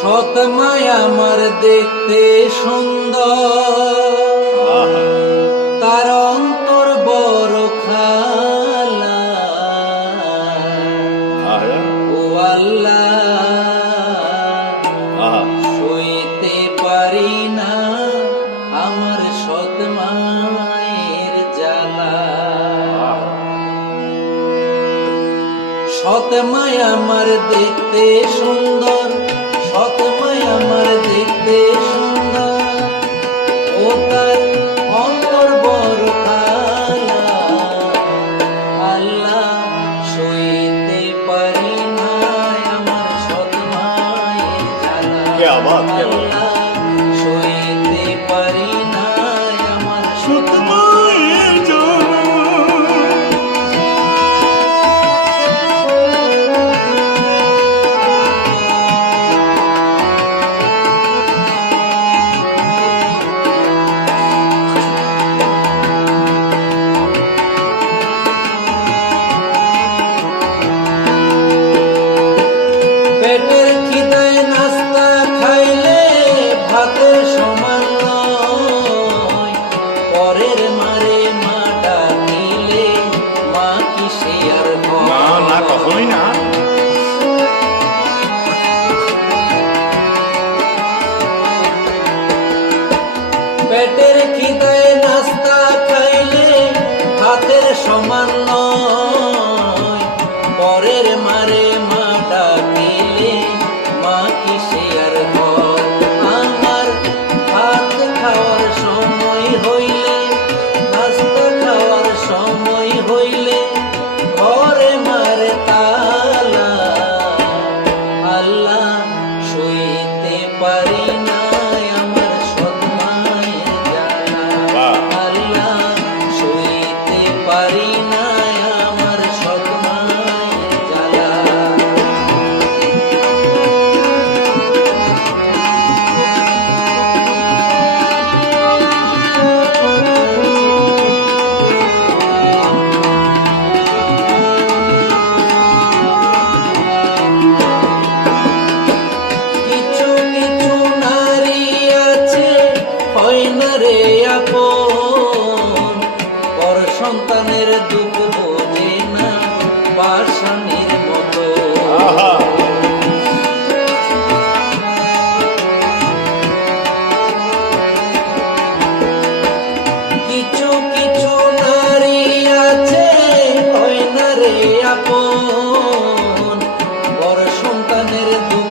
সৎ মায়া আমার দেখতে সুন্দর, তার অন্তর বড় খালা। ও আল্লাহ, সইতে পারি না আমার সৎ মায়ের জ্বালা। সৎ মায়া আমার দেখতে সুন্দর, সৎ মায়া আমার দেখতে সুন্দর, ও তার অন্তর বড় কালা। আল্লাহ, সইতে পারি না আমার সৎ মায়ের জ্বালা। আল্লাহ, সইতে পারি না আমার সৎ মায়ের জ্বালা। পেটের খিদায় নাস্তা খাইলে ভাতের সমান নয়, পরের মারে মা ডাকিলে মা কি সে আর হয়? না, কখনোই না। পেটের খিদায় নাস্তা খাইলে ভাতের সমান নয়, পরের মারে মা ডাকিলে মা কি সে আর হয়? আমার ভাত খাওয়ার সময় হইলে, নাস্তা খাওয়ার সময় হইলে ঘরে মারে তালা। আল্লাহ, সইতে পারি না